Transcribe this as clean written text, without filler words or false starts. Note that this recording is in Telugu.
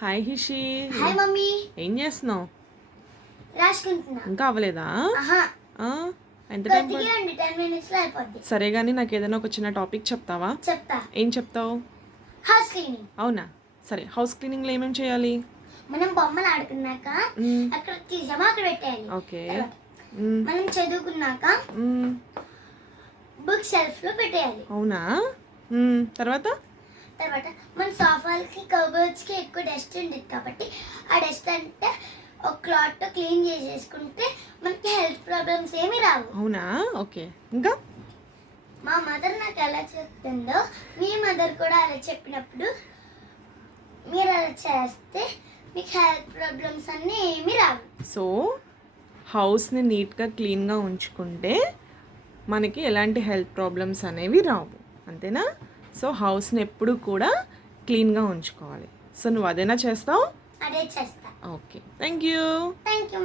హాయ్ హిషి. Hi mummy. ఏం చేస్తున్నావు? రాసుకుంటున్నా. ఇంకా అవ్వలేదా? ఆహా, ఎంత టైం కొద్దిగా ఉంది, 10 minutes లో అయిపోద్ది. సరే కానీ నాకు ఏదైనా ఒక చిన్న టాపిక్ చెప్తావా? చెప్తా. ఏం చెప్తావు? House cleaning. అవునా? సరే, హౌస్ క్లీనింగ్లో ఏమేమి చేయాలి? మనం బొమ్మలు ఆడుకున్నాక అక్కడ తీసామా అక్కడ పెట్టేయాలి. ఓకే. తర్వాత మనం చదువుకున్నాక బుక్ షెల్ఫ్ లో పెట్టేయాలి. అవునా? తర్వాత తర్వాత మన సోఫాలకి కబోర్డ్స్ కి ఎక్కువ డస్ట్ ఉండేది కాబట్టి ఆ డస్ట్ అంటే ఒక క్లాత్ తో క్లీన్ చేసేసుకుంటే మనకి హెల్త్ ప్రాబ్లమ్స్ ఏమీ రావు. అవునా? ఓకే. ఇంకా మా మదర్ నాకు ఎలా చెప్తుందో మీ మదర్ కూడా అలా చెప్పినప్పుడు మీరు అలా చేస్తే మీకు హెల్త్ ప్రాబ్లమ్స్ అన్నీ ఏమీ రావు. సో హౌస్ని నీట్గా క్లీన్గా ఉంచుకుంటే మనకి ఎలాంటి హెల్త్ ప్రాబ్లమ్స్ అనేవి రావు, అంతేనా? సో హౌస్ని ఎప్పుడు కూడా క్లీన్గా ఉంచుకోవాలి. సో నువ్వు అదేనా చేస్తావు? అదే చేస్తా. Okay, thank you. Thank you.